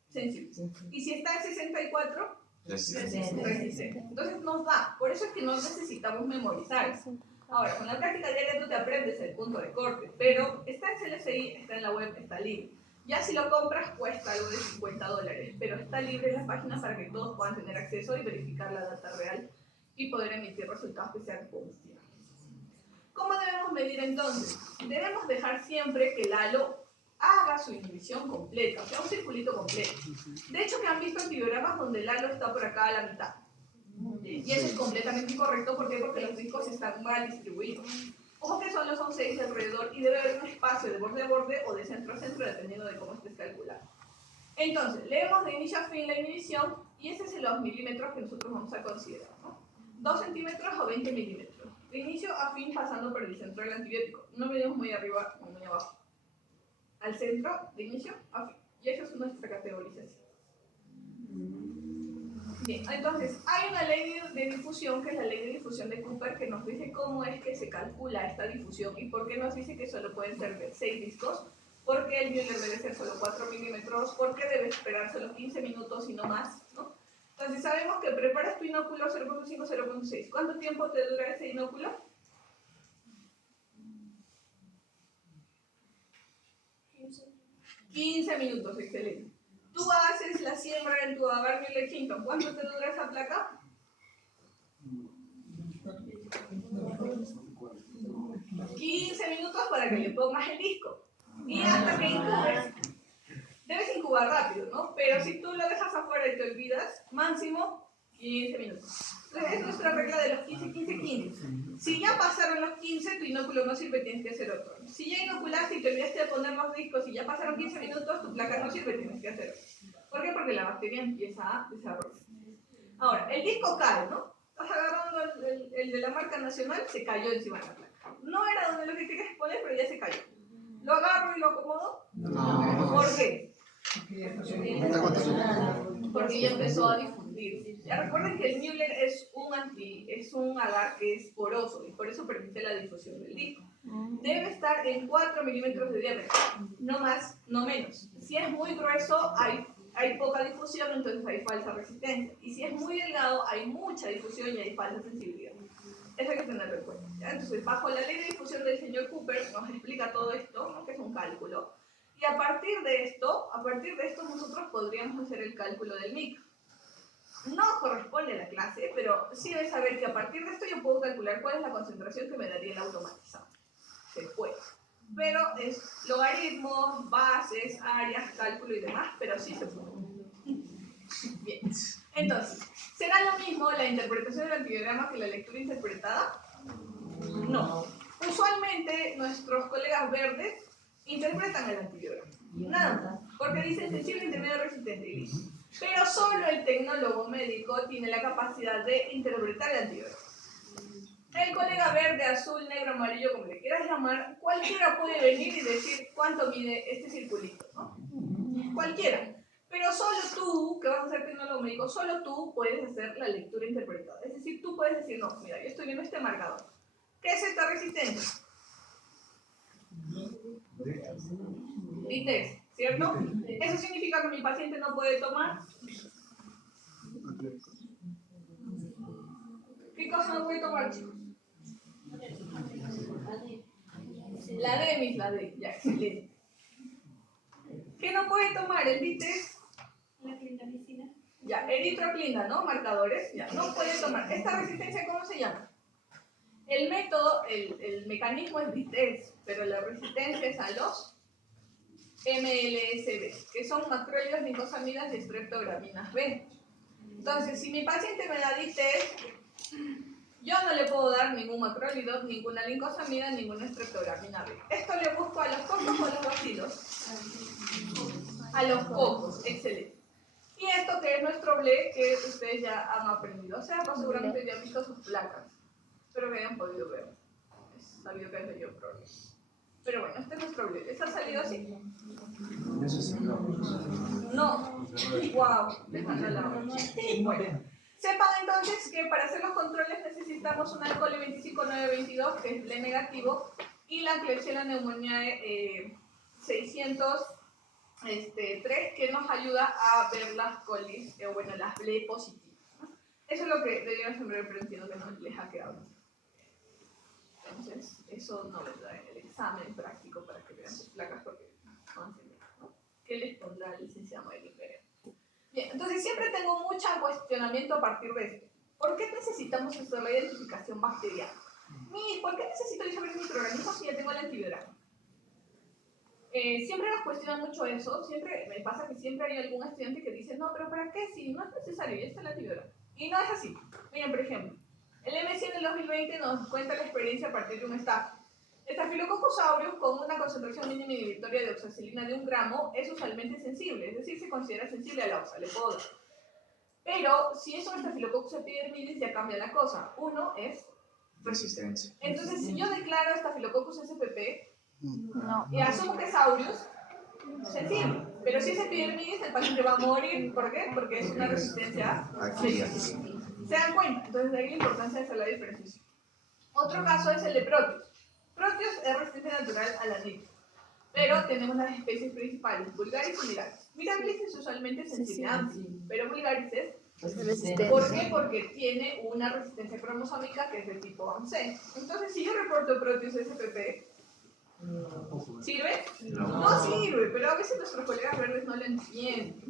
sensible. Y si está en 64, resistente. Entonces nos da, por eso es que no necesitamos memorizar. Ahora, con la práctica diaria tú te aprendes el punto de corte, pero está en CLSI, está en la web, está libre. Ya si lo compras cuesta algo de $50, pero está libre en la página para que todos puedan tener acceso y verificar la data real y poder emitir resultados que sean confiables. ¿Cómo debemos medir entonces? Debemos dejar siempre que el halo haga su inhibición completa, o sea, un circulito completo. De hecho, que han visto antibiogramas donde el halo está por acá a la mitad. Y eso es completamente incorrecto. ¿Por qué? Porque los discos están mal distribuidos. Ojo que solo son 6 alrededor y debe haber un espacio de borde a borde o de centro a centro dependiendo de cómo estés calculando. Entonces, leemos de inicio a fin la inhibición y ese es los milímetros que nosotros vamos a considerar, ¿no? 2 centímetros o 20 milímetros. De inicio a fin pasando por el centro del antibiótico. No medimos muy arriba o muy abajo. Al centro, de inicio a fin. Y esa es nuestra categorización. Bien, entonces, hay una ley de difusión, que es la ley de difusión de Cooper, que nos dice cómo es que se calcula esta difusión y por qué nos dice que solo pueden ser de 6 discos, por qué el Müller debe ser solo 4 milímetros, por qué debe esperar solo 15 minutos y no más, ¿no? Entonces, sabemos que preparas tu inóculo 0.5, 0.6. ¿Cuánto tiempo te dura ese inóculo? 15 minutos, excelente. Tú haces la siembra en tu agar Müller-Hinton. ¿Cuánto te dura esa placa? 15 minutos para que le pongas el disco. Y hasta que incubes. Debes incubar rápido, ¿no? Pero si tú lo dejas afuera y te olvidas, máximo 15 minutos. Entonces, es nuestra regla de los 15, 15, 15. Si ya pasaron los 15, tu inóculo no sirve, tienes que hacer otro. Si ya inoculaste y te olvidaste de poner los discos y ya pasaron 15 minutos, tu placa no sirve, tienes que hacer otro. ¿Por qué? Porque la bacteria empieza a desarrollarse. Ahora, el disco cae, ¿no? Estás agarrando el de la marca nacional, se cayó encima de la placa. No era donde lo que querías poner, pero ya se cayó. ¿Lo agarro y lo acomodo? No. ¿Por qué? Porque ya empezó a difundir. Ya recuerden que el Müller es un agar que es poroso y por eso permite la difusión del disco. Debe estar en 4 milímetros de diámetro, no más, no menos. Si es muy grueso, hay poca difusión, entonces hay falsa resistencia. Y si es muy delgado, hay mucha difusión y hay falsa sensibilidad. Eso hay que tenerlo en cuenta, ¿ya? Entonces, bajo la ley de difusión del señor Cooper, nos explica todo esto, ¿no? Que es un cálculo. Y a partir de esto nosotros podríamos hacer el cálculo del micro. No corresponde a la clase, pero sí debes saber que a partir de esto yo puedo calcular cuál es la concentración que me daría el automatizado. Se puede. Pero es logaritmos, bases, áreas, cálculo y demás, pero sí se puede. Bien. Entonces, ¿será lo mismo la interpretación del antibiograma que la lectura interpretada? No. Usualmente nuestros colegas verdes interpretan el antibiograma. Nada más. Porque dicen sensible, intermedio, resistente y listo. Pero solo el tecnólogo médico tiene la capacidad de interpretar el antibiograma. El colega verde, azul, negro, amarillo, como le quieras llamar, cualquiera puede venir y decir cuánto mide este circulito, ¿no? Cualquiera. Pero solo tú, que vas a ser tecnólogo médico, solo tú puedes hacer la lectura interpretada. Es decir, tú puedes decir, no, mira, yo estoy viendo este marcador. ¿Qué es esta resistencia? Dites, ¿cierto? Eso significa que mi paciente no puede tomar. ¿Qué cosa no puede tomar, chicos? La Demis, ya, excelente. ¿Qué no puede tomar el Dites? La clindamicina. Ya, eritroclina, ¿no? Marcadores, ya, no puede tomar. ¿Esta resistencia cómo se llama? El método, el mecanismo es Dites, pero la resistencia es a los MLSB, que son macrólidos, nicosamidas y streptograminas B. Entonces, si mi paciente me da Dites, Yo no le puedo dar ningún macrólido, ninguna lincosamida, ninguna streptogramina B. Esto le busco a los cocos o a los bacilos. A los cocos, excelente. Y esto que es nuestro ble, que ustedes ya han aprendido a hacer, pues seguramente ya han visto sus placas. Espero que hayan podido ver. Es sabido que es de yo problema. Pero bueno, este es nuestro ble. ¿Les ha salido así? Eso sí, no. No. Wow, dejando al lado. Bueno. Sepan entonces que para hacer los controles necesitamos un alcohol 25922, que es ble negativo, y la Klebsiella pneumoniae 603, que nos ayuda a ver las colis, bueno, las ble positivas, ¿no? Eso es lo que debieron siempre, pero entiendo que no les ha quedado. Entonces, eso no les da en el examen práctico para que vean sus placas, porque no entienden, ¿no? ¿Qué les pondrá el licenciado Maylin Pérez? Bien, entonces siempre tengo mucho cuestionamiento a partir de esto. ¿Por qué necesitamos hacer la identificación bacteriana? ¿Por qué necesito yo saber microorganismos si ya tengo el antiviral? Siempre nos cuestionan mucho eso. Siempre me pasa que siempre hay algún estudiante que dice, no, pero ¿para qué? Si no es necesario, ya está el antiviral. Y no es así. Miren, por ejemplo, el MSI en el 2020 nos cuenta la experiencia a partir de un staff. Staphylococcus aureus con una concentración mínima inhibitoria de oxacilina de 1 gramo es usualmente sensible, es decir, se considera sensible a la oxa, le puedo dar. Pero si es un Staphylococcus epidermidis ya cambia la cosa. Uno es Resistencia. entonces, si yo declaro Staphylococcus SPP y asumo que es aureus, sensible. Pero si es epidermidis, el paciente va a morir. ¿Por qué? Porque es una resistencia específica. ¿Se dan cuenta? Entonces, de ahí la importancia de hacer la diferenciación. Otro caso es el de Proteus. Proteus es resistencia natural a la nitro. Pero tenemos las especies principales, Vulgaris y Mirabilis. Mirabilis es usualmente sensible a AMPI, pero Vulgaris es Resistente. ¿por qué? Porque tiene una resistencia cromosómica que es de tipo AMC. Entonces, si yo reporto Proteus SPP, ¿sirve? No sirve, pero a veces nuestros colegas verdes no lo entienden.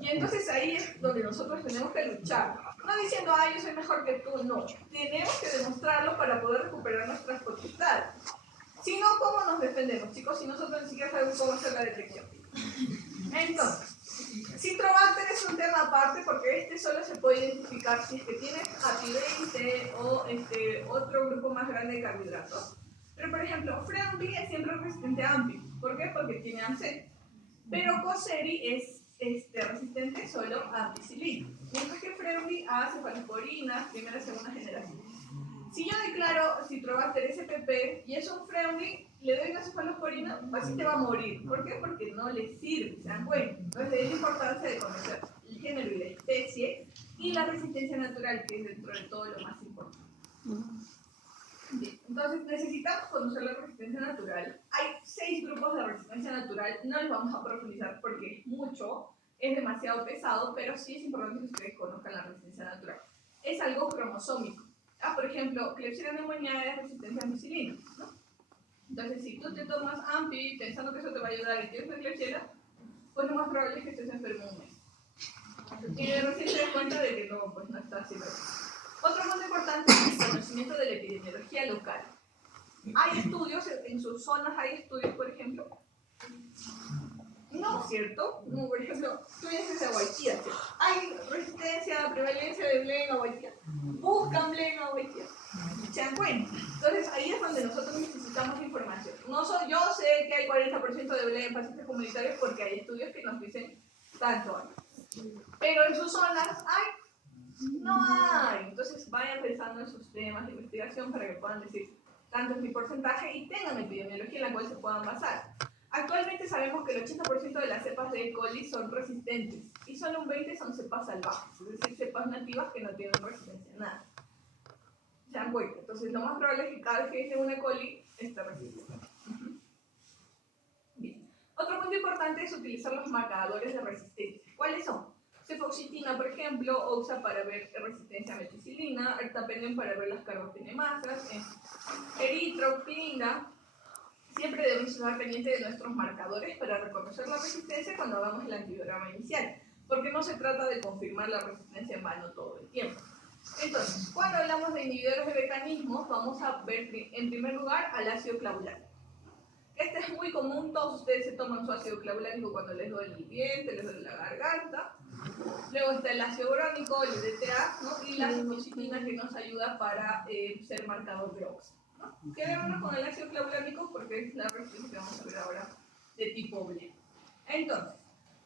Y entonces ahí es donde nosotros tenemos que luchar. No diciendo, yo soy mejor que tú, no. Tenemos que demostrarlo para poder recuperar nuestras potestades. Si no, ¿cómo nos defendemos, chicos? Si nosotros ni siquiera sabemos cómo hacer la detección. Entonces, Citrobacter es un tema aparte porque este solo se puede identificar si es que tiene API20 o otro grupo más grande de carbohidratos. Pero, por ejemplo, Freundly es siempre resistente a AMPI. ¿Por qué? Porque tiene AMC. Pero Coseri es resistente solo a ampicilina. Mientras que Freundly a cefalosporina, primera y segunda generación. Si yo declaro Citrobacter SPP y es un Freundly, le doy una cefalosporina, el paciente va a morir. ¿Por qué? Porque no le sirve, ¿se dan cuenta? Entonces, de ahí la importancia de conocer el género y la especie y la resistencia natural, que es dentro de todo lo más importante. Bien, entonces necesitamos conocer la resistencia natural. Hay 6 grupos de resistencia natural, no les vamos a profundizar porque es mucho, es demasiado pesado, pero sí es importante que ustedes conozcan la resistencia natural. Es algo cromosómico. Por ejemplo, Klebsiella pneumoniae es resistencia a ampicilina, ¿no? Entonces, si tú te tomas AMPI pensando que eso te va a ayudar y tienes Klebsiella, pues lo más probable es que estés enfermo un mes. Y recién te das cuenta de que no, pues no está así. Otro punto importante es el conocimiento de la epidemiología local. Hay estudios, en sus zonas hay estudios, por ejemplo. No, ¿cierto? No, por ejemplo, tú dices de Aguaitía, ¿cierto? Hay resistencia, prevalencia de ble en Aguaitía. Buscan ble en Aguaitía. ¿Se dan cuenta? Entonces ahí es donde nosotros necesitamos información. Yo sé que hay 40% de ble en pacientes comunitarios porque hay estudios que nos dicen tanto hay. Pero en sus zonas no hay. Entonces vayan pensando en sus temas de investigación para que puedan decir tanto es mi porcentaje y tengan epidemiología en la cual se puedan basar. Actualmente sabemos que el 80% de las cepas de E. coli son resistentes y solo un 20% son cepas salvajes, es decir, cepas nativas que no tienen resistencia a nada. ¿Se dan cuenta? Entonces lo más probable es que cada vez que dice una E. coli esté resistente. Bien. Otro punto importante es utilizar los marcadores de resistencia. ¿Cuáles son? Cefoxitina, por ejemplo, OXA para ver resistencia a meticilina, ertapenem para ver las carbapenemasas, eritropiina. Siempre debemos estar pendientes de nuestros marcadores para reconocer la resistencia cuando hagamos el antibiograma inicial, porque no se trata de confirmar la resistencia en vano todo el tiempo. Entonces, cuando hablamos de inhibidores de mecanismos, vamos a ver en primer lugar al ácido clavulano. Este es muy común, todos ustedes se toman su ácido clavulánico cuando les duele el diente, les duele la garganta. Luego está el ácido uránico, el DTA, ¿no? Y la citocitina que nos ayuda para ser marcador de óxido, ¿no? Quedémonos con el ácido clavulánico porque es la resistencia que vamos a ver ahora de tipo BLE. Entonces,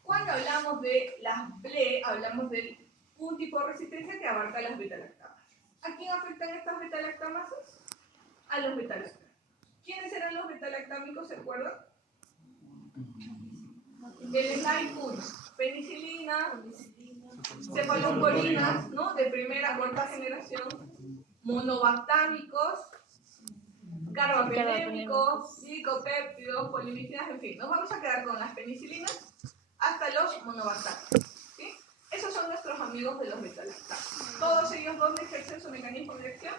cuando hablamos de las BLE, hablamos de un tipo de resistencia que abarca las beta-lactamasas. ¿A quién afectan estas beta-lactamasas? A los beta-lactámicos. ¿Quiénes eran los beta-lactámicos, se acuerdan? El slide puro. Penicilina, cefalosporinas, ¿no? De primera a cuarta generación, monobactámicos, carbapenémicos, glicopéptidos, polimicinas, en fin. Nos vamos a quedar con las penicilinas hasta los monobactámicos. ¿Sí? Esos son nuestros amigos de los beta-lactámicos. Todos ellos, ¿dónde ejercen su mecanismo de acción?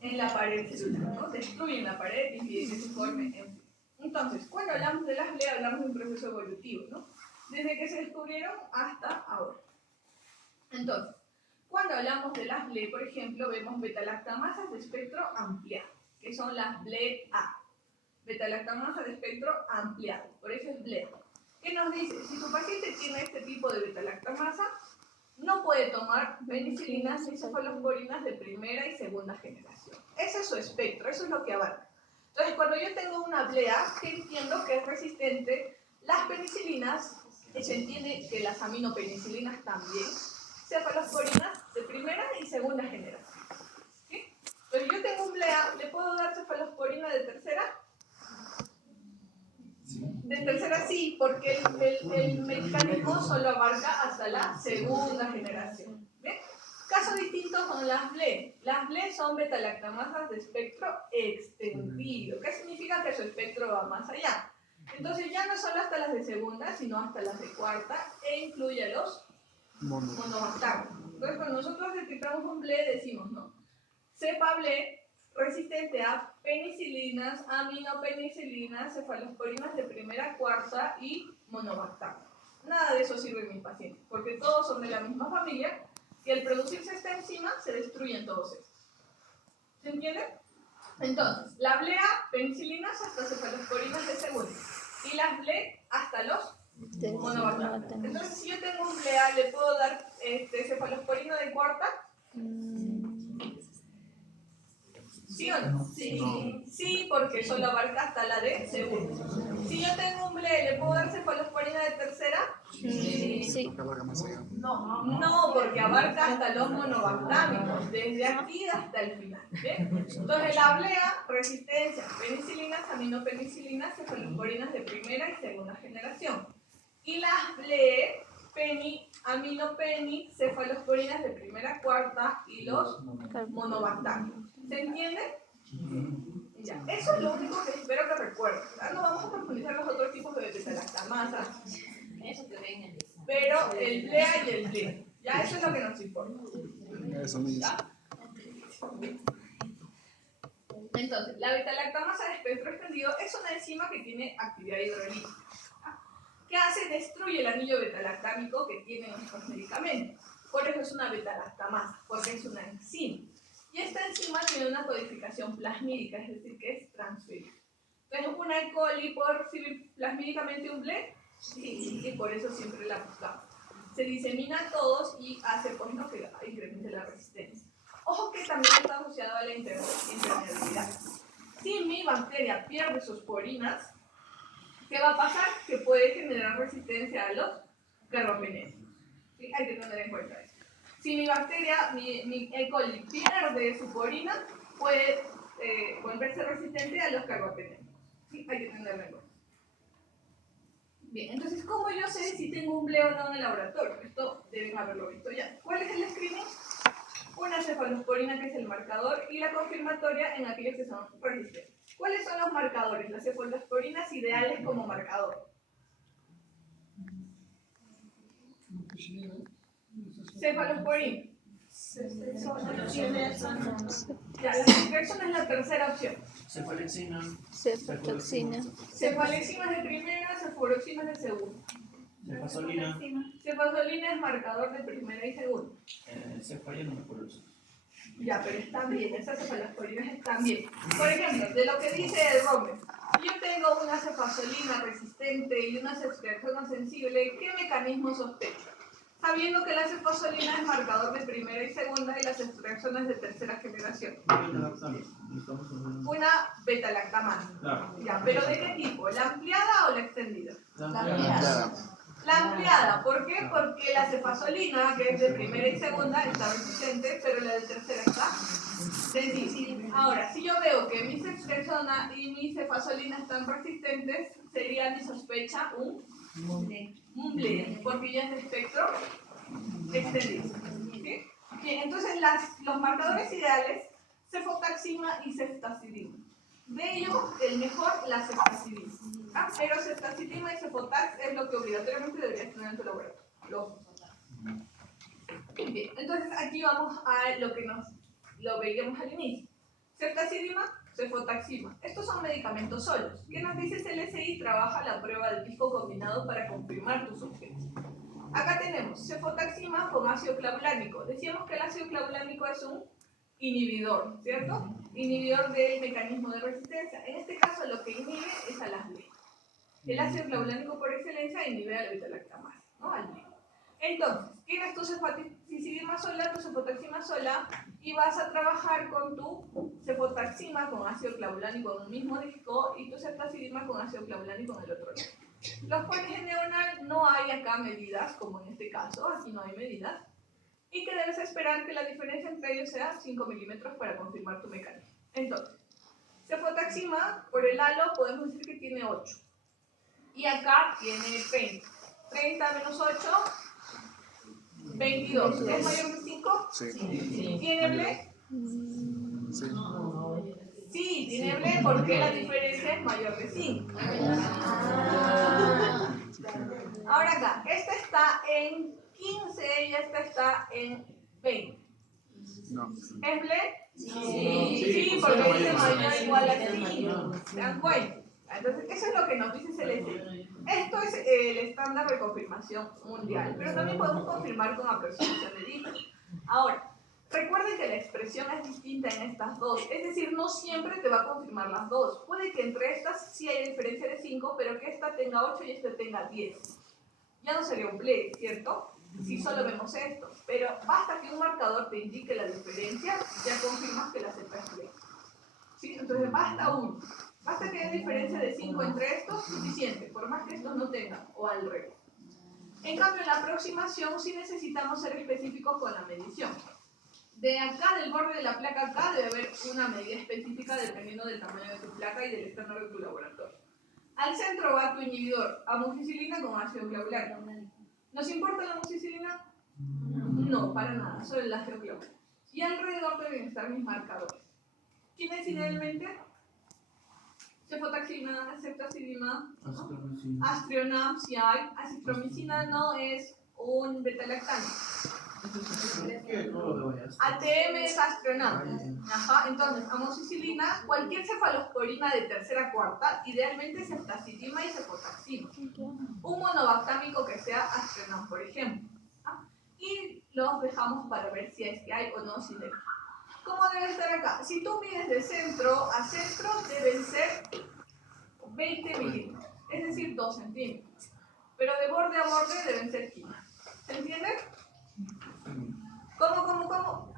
En la pared celular, ¿no? Destruyen la pared, impiden que se forme, en fin. Entonces, cuando hablamos de las BLE, hablamos de un proceso evolutivo, ¿no? Desde que se descubrieron hasta ahora. Entonces, cuando hablamos de las BLE, por ejemplo, vemos beta-lactamasas de espectro ampliado, que son las BLE-A. Beta-lactamasas de espectro ampliado, por eso es BLE. ¿Qué nos dice? Si tu paciente tiene este tipo de beta-lactamasa, no puede tomar penicilinas ni cefalosporinas de primera y segunda generación. Ese es su espectro, eso es lo que abarca. Entonces, cuando yo tengo una BLE-A, que entiendo que es resistente, las penicilinas, se entiende que las aminopenicilinas también, cefalosporinas de primera y segunda generación. ¿Sí? Entonces, yo tengo un BLE-A, ¿le puedo dar cefalosporina de tercera? De tercera sí, porque el mecanismo solo abarca hasta la segunda generación. ¿Bien? Caso distinto con las BLE. Las BLE son beta-lactamasas de espectro extendido. ¿Qué significa? Que su espectro va más allá. Entonces ya no solo hasta las de segunda, sino hasta las de cuarta, e incluye a los monobactámicos. Entonces cuando nosotros detectamos un BLE decimos, ¿no? Cepa BLE resistente a penicilinas, aminopenicilinas, cefalosporinas de primera, cuarta y monobactámicos. Nada de eso sirve en mi paciente, porque todos son de la misma familia y al producirse esta enzima se destruyen todos estos. ¿Se entiende? Entonces, la BLE-A, penicilinas hasta cefalosporinas de segunda y las BLE hasta los monobactámicos. Entonces, si yo tengo un BLE-A, ¿le puedo dar cefalosporina de cuarta? ¿Sí o no? Sí. Sí, porque solo abarca hasta la de segunda. Si yo tengo un BLE, ¿le puedo dar cefalosporina de tercera? Sí. No, porque abarca hasta los monobactámicos, desde aquí hasta el final. ¿Bien? Entonces la BLE-A, resistencia, penicilinas, aminopenicilinas, cefalosporinas de primera y segunda generación. Y las BLE, aminopeni, cefalosporinas de primera, cuarta y los monobactámicos. ¿Se entiende? Ya, eso es lo único que espero que recuerden. No vamos a profundizar los otros tipos de beta-lactamasas. Eso te ven en el examen. Pero el BLEA y el BLE, ya eso es lo que nos importa. ¿Ya? Entonces, la beta-lactamasa de espectro extendido es una enzima que tiene actividad hidrolítica. ¿Qué hace? Destruye el anillo beta-lactámico que tienen nuestros medicamentos. Por eso es una beta-lactamasa, porque es una enzima. Y esta enzima tiene una codificación plasmídica, es decir, que es transferible. Entonces, ¿una E. coli puede recibir plasmídicamente un BLE? Sí, y por eso siempre la buscamos. Se disemina a todos y hace pues, ¿no? que incremente la resistencia. Ojo que también está asociado a la impermeabilidad. Si mi bacteria pierde sus porinas, ¿qué va a pasar? Que puede generar resistencia a los carbapenémicos. ¿Sí? Hay que tener en cuenta eso. Si mi bacteria, mi E. coli, pierde su porina, puede volverse resistente a los carbapenémicos. ¿Sí? Hay que tenerlo en cuenta. Bien, entonces, ¿cómo yo sé si tengo un BLE o no en el laboratorio? Esto deben haberlo visto ya. ¿Cuál es el screening? Una cefalosporina, que es el marcador, y la confirmatoria en aquellos que son resistentes. ¿Cuáles son los marcadores? Las cefalosporinas ideales como marcador. Cefalosporina. Ya, la cefalexina es la tercera opción. Cefalexina. Cefatoxina. Cefalexina es de primera, cefuroxina es de segunda. Cefazolina. Cefazolina es marcador de primera y segunda. Cefa, ya no me acuerdo eso. Ya, pero está bien, esa cefalosporina es también. Por ejemplo, de lo que dice el Romer, si yo tengo una cefazolina resistente y una ceftriaxona sensible, ¿qué mecanismo sospecho? Sabiendo que la cefazolina es marcador de primera y segunda y la ceftriaxona es de tercera generación. Una beta-lactamasa. Claro. Ya, ¿pero de qué tipo? ¿La ampliada o la extendida? La ampliada. La ampliada, ¿por qué? Porque la cefazolina, que es de primera y segunda, está resistente, pero la de tercera está sensible. Ahora, si yo veo que mi ceftriaxona y mi cefazolina están resistentes, sería mi sospecha un blend, porque ya es de espectro extendido. ¿Sí? Bien, entonces los marcadores ideales, cefotaxima y ceftazidima. De ellos, el mejor, la ceftazidima. ¿Ah? Pero ceftazidima y cefotax es lo que obligatoriamente deberías tener en tu laboratorio. Bien, entonces aquí vamos a lo veíamos al inicio. Ceftazidima, cefotaxima. Estos son medicamentos solos. ¿Qué nos dice CLSI? Trabaja la prueba del disco combinado para confirmar tu sospecha. Acá tenemos cefotaxima con ácido clavulánico. Decíamos que el ácido clavulánico es un inhibidor, ¿cierto? Inhibidor del mecanismo de resistencia. En este caso lo que inhibe es a las B. El ácido clavulánico por excelencia inhibe a la beta-lactamasa, ¿no? Al B. Entonces, tienes tu cefotaxima sola, tu cefotaxima sola, y vas a trabajar con tu cefotaxima con ácido clavulánico en un mismo disco y tu ceftazidima con ácido clavulánico en el otro lado. Los pones en diagonal, no hay acá medidas, como en este caso, aquí no hay medidas, y que debes esperar que la diferencia entre ellos sea 5 milímetros para confirmar tu mecanismo. Entonces, cefotaxima, por el halo, podemos decir que tiene 8, y acá tiene 30. 30 menos 8, 22. ¿Es mayor que 5? Sí. ¿Tiene ble? Sí. Sí, tiene ble porque la diferencia es mayor de 5. Ahora acá, esta está en 15 y esta está en 20. No. ¿Es ble? Sí, porque dice mayor o igual a 5. ¿Se dan cuenta? Entonces, eso es lo que nos dice CLSI. Esto es el estándar de confirmación mundial, pero también podemos confirmar con aproximación de disco. Ahora, recuerden que la expresión es distinta en estas dos, es decir, no siempre te va a confirmar las dos. Puede que entre estas sí haya diferencia de 5, pero que esta tenga 8 y esta tenga 10. Ya no sería un play, ¿cierto? Si solo vemos esto, pero basta que un marcador te indique la diferencia, ya confirmas que la Z es play. ¿Sí? Entonces basta uno. Basta que haya diferencia de 5 entre estos, suficiente, por más que estos no tengan, o al revés. En cambio, en la aproximación sí necesitamos ser específicos con la medición. De acá, del borde de la placa acá, debe haber una medida específica dependiendo del tamaño de tu placa y del estándar de tu laboratorio. Al centro va tu inhibidor, amoxicilina con ácido clavulánico. ¿Nos importa la amoxicilina? No, para nada, solo el ácido clavulánico. Y alrededor deben estar mis marcadores. ¿Quiénes idealmente? Cefotaxima, ceftazidima, astrionam si hay, acitromicina no es un beta-lactano. ATM es astrionam. Ajá, entonces, amoxicilina, cualquier cefalosporina de tercera cuarta, idealmente ceftazidima y cefotaxima. Un monobactámico que sea astrionam, por ejemplo. ¿Ah? Y los dejamos para ver si es que hay o no sinergia. ¿Cómo debe estar acá? Si tú mides de centro a centro, deben ser 20 milímetros, es decir, 2 centímetros. Pero de borde a borde deben ser 15. ¿Se entiende? ¿Cómo?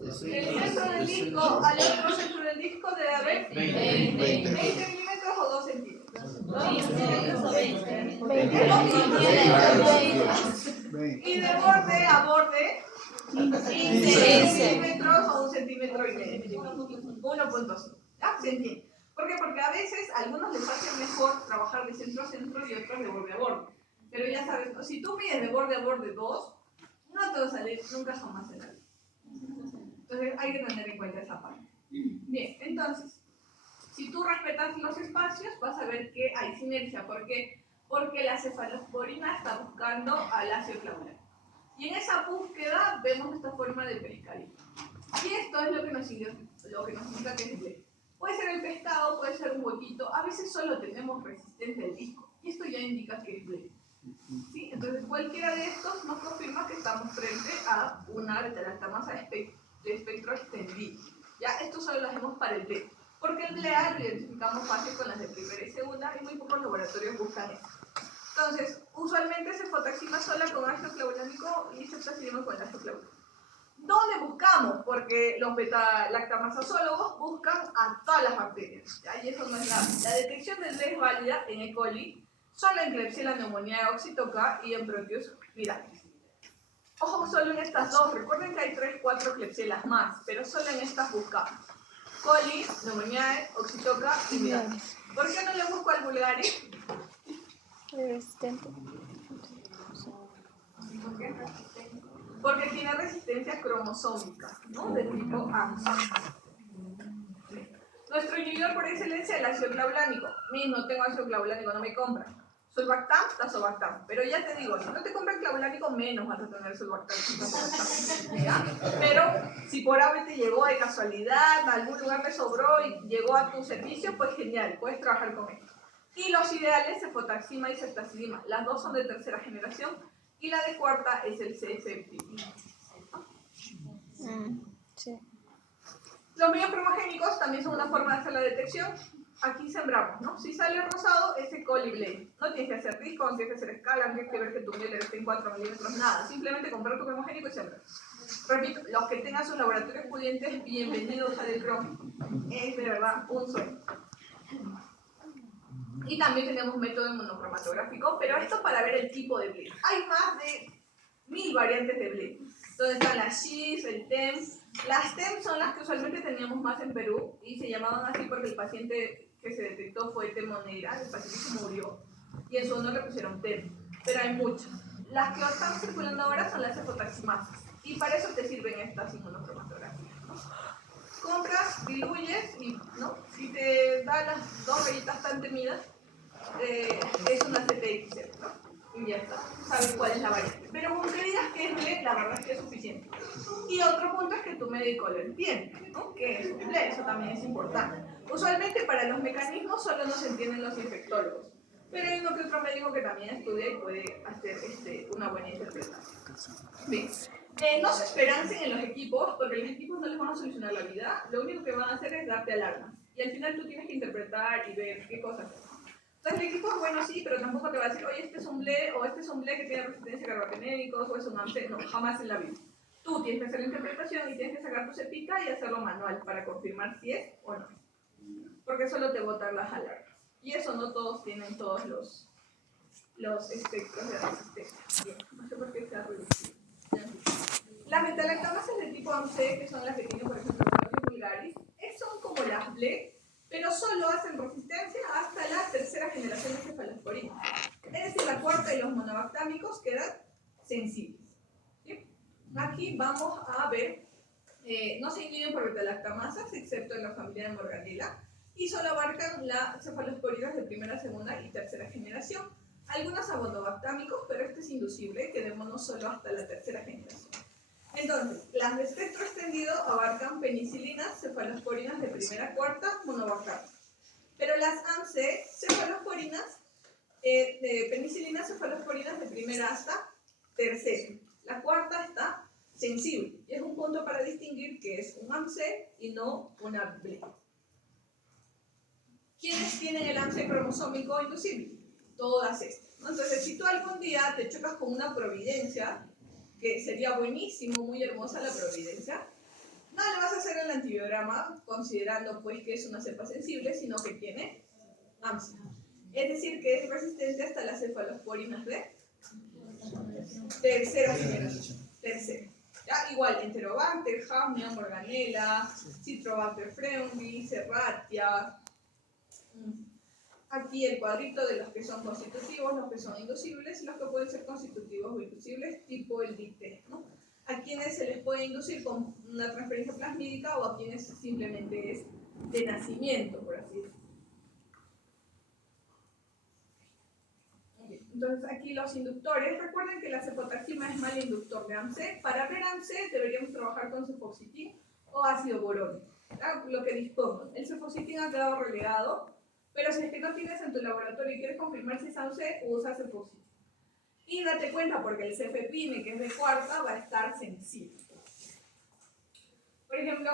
El centro del disco al otro centro del disco debe haber 20 milímetros o 2 centímetros. 2 centímetros o 20. Y de borde a borde 15 centímetros o 1,5 centímetros. 1.5. ¿Ya? ¿Se entiende? ¿Por qué? Porque a veces a algunos les hace mejor trabajar de centro a centro y otros de borde a borde. Pero ya sabes, si tú mides de borde a borde 2, no te va a salir nunca jamás en la vida. Entonces hay que tener en cuenta esa parte. Bien, entonces, si tú respetas los espacios, vas a ver que hay sinergia. ¿Por qué? Porque la cefalosporina está buscando al ácido clavulánico. Y en esa búsqueda vemos esta forma de pescadito. Y esto es lo que nos indica que es blend. Puede ser el pescado, puede ser un huequito. A veces solo tenemos resistente al disco. Y esto ya indica que es blend. ¿Sí? Entonces cualquiera de estos nos confirma que estamos frente a una beta-lactamasa de espectro extendido. Ya, esto solo lo hacemos para el BLE. Porque el BLEA lo identificamos fácil con las de primera y segunda y muy pocos laboratorios buscan eso. Entonces, usualmente se fotaxima sola con ácido clavulánico y ceftaxima con el ácido clavulánico. ¿Dónde buscamos? Porque los beta-lactamasazólogos buscan a todas las bacterias, ¿ya? Y eso no es nada. La detección del BLE es válida en E. coli, solo en Klebsiella pneumoniae oxytoca y en Proteus viralis. Ojo, solo en estas dos. Recuerden que hay 3, 4 Klebsiellas más, pero solo en estas buscamos. Coli, pneumoniae, oxytoca y viralis. ¿Por qué no le busco al vulgaris? Resistente. ¿Por qué? Porque tiene resistencia cromosómica, ¿no? Del tipo A. Nuestro inhibidor por excelencia es el ácido clavulánico. No tengo ácido clavulánico, no me compran. Sulbactam, tazobactam. Pero ya te digo, si no te compran clavulánico, menos vas a tener sulbactam. ¿Ya? Pero si por ave te llegó de casualidad, a algún lugar te sobró y llegó a tu servicio, pues genial, puedes trabajar con él. Y los ideales, cefotaxima y ceftazidima. Las dos son de tercera generación y la de cuarta es el CFP. Sí. Los medios primogénicos también son una forma de hacer la detección. Aquí sembramos, ¿no? Si sale rosado, es E. coli blade. No tienes que hacer disco, no tienes que hacer escala, no tienes que ver que tu mieler esté en 4 milímetros, nada. Simplemente comprar tu primogénico y sembrar. Repito, los que tengan sus laboratorios pudientes, bienvenidos a Delcrom. Es de verdad un sueño. Y también tenemos método inmunocromatográfico, pero esto para ver el tipo de blade. Hay más de 1000 variantes de blade. Donde están las SHIS, el TEM. Las TEM son las que usualmente teníamos más en Perú y se llamaban así porque el paciente que se detectó fue temonera, el paciente se murió y en su honor le pusieron TEM. Pero hay muchas. Las que están circulando ahora son las cefotaximasas y para eso te sirven estas inmunocromatográficas, ¿no? Compras, diluyes y, ¿no? Si te da las 2 rayitas tan temidas, es una CTX, ¿no? Y ya está, sabes cuál es la variante. Pero con que digas que es BLE, la verdad es que es suficiente. Y otro punto es que tu médico lo entiende, ¿no? Que es un BLE, eso también es importante. Usualmente para los mecanismos solo nos entienden los infectólogos, pero hay uno que otro médico que también estudia y puede hacer una buena interpretación. Bien. No se esperancen en los equipos, porque los equipos no les van a solucionar la vida, lo único que van a hacer es darte alarmas. Y al final tú tienes que interpretar y ver qué cosas hacer. Entonces el equipo es bueno, sí, pero tampoco te va a decir, oye, este es un BLE, o este es un BLE que tiene resistencia a carbapenémicos, o es un AMSE. No, jamás en la vida. Tú tienes que hacer la interpretación y tienes que sacar tu cepita y hacerlo manual para confirmar si es o no es. Porque solo te botan las alarmas. Y eso no todos tienen todos los espectros de resistencia. Bien, no sé por qué está reducido. Las metalactamasas de tipo AMSE, que son las que tienen, por ejemplo, los vulgaris, son como las BLE, pero solo hacen resistencia hasta la tercera generación de cefalosporinas. Es decir, la cuarta y los monobactámicos quedan sensibles. ¿Sí? Aquí vamos a ver, no se inhiben por beta-lactamasas, excepto en la familia de Morganella, y solo abarcan las cefalosporinas de primera, segunda y tercera generación. Algunas monobactámicos, pero este es inducible, quedémonos solo hasta la tercera generación. Entonces, las de espectro extendido abarcan penicilinas, cefalosporinas de primera a cuarta, monobactámicas. Pero las AMSE, cefalosporinas, de penicilinas, cefalosporinas de primera hasta tercera. La cuarta está sensible. Y es un punto para distinguir que es un AMSE y no una BLE. ¿Quiénes tienen el AMSE cromosómico inducible? Todas estas, ¿no? Entonces, si tú algún día te chocas con una providencia, que sería buenísimo, muy hermosa la providencia, no le vas a hacer el antibiograma considerando pues que es una cepa sensible, sino que tiene AMSE. Es decir, que es resistente hasta las cefalosporinas de tercera generación. Tercera. ¿Ya? Igual, Enterobacter, Hamnia, Morganella, Citrobacter freundli, Serratia. Aquí el cuadrito de los que son constitutivos, los que son inducibles y los que pueden ser constitutivos o inducibles, tipo el DIT, ¿no? A quienes se les puede inducir con una transferencia plasmídica o a quienes simplemente es de nacimiento, por así decirlo. Entonces aquí los inductores, recuerden que la cefotaxima es mal inductor de AMSE. Para ver AMSE deberíamos trabajar con cefoxitin o ácido borónico, ¿ya? Lo que dispongan. El cefoxitin ha quedado relegado, pero si es que no tienes en tu laboratorio y quieres confirmar si es AMSE, usa cefoxitin. Y date cuenta porque el cefepime, que es de cuarta, va a estar sensible. Por ejemplo,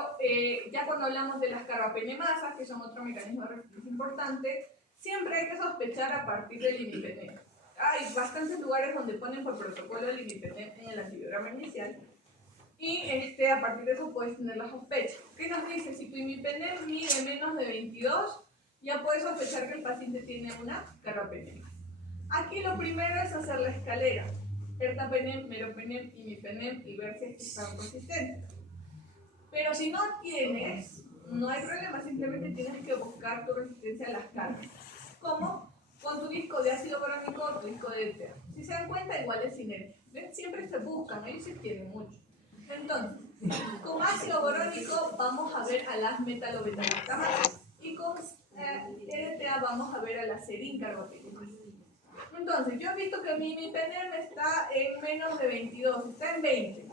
ya cuando hablamos de las carbapenemasas, que son otro mecanismo de referencia importante, siempre hay que sospechar a partir del imipenem. Hay bastantes lugares donde ponen por protocolo el imipenem en el antibiograma inicial y a partir de eso puedes tener la sospecha. ¿Qué nos dice? Si tu imipenem mide menos de 22, ya puedes sospechar que el paciente tiene una carbapenemasa. Aquí lo primero es hacer la escalera. Ertapenem, meropenem, imipenem y ver si están consistentes. Pero si no tienes, no hay problema, simplemente tienes que buscar tu resistencia a las cargas. ¿Cómo? Con tu disco de ácido borónico o tu disco de ETA. Si se dan cuenta, igual es sinergia. Siempre se buscan, ellos sí tienen mucho. Entonces, con ácido borónico vamos a ver a las metalobetalaftamases y con ETA vamos a ver a las serincarbotilamas. Entonces, yo he visto que mi imipenem está en menos de 22, está en 20.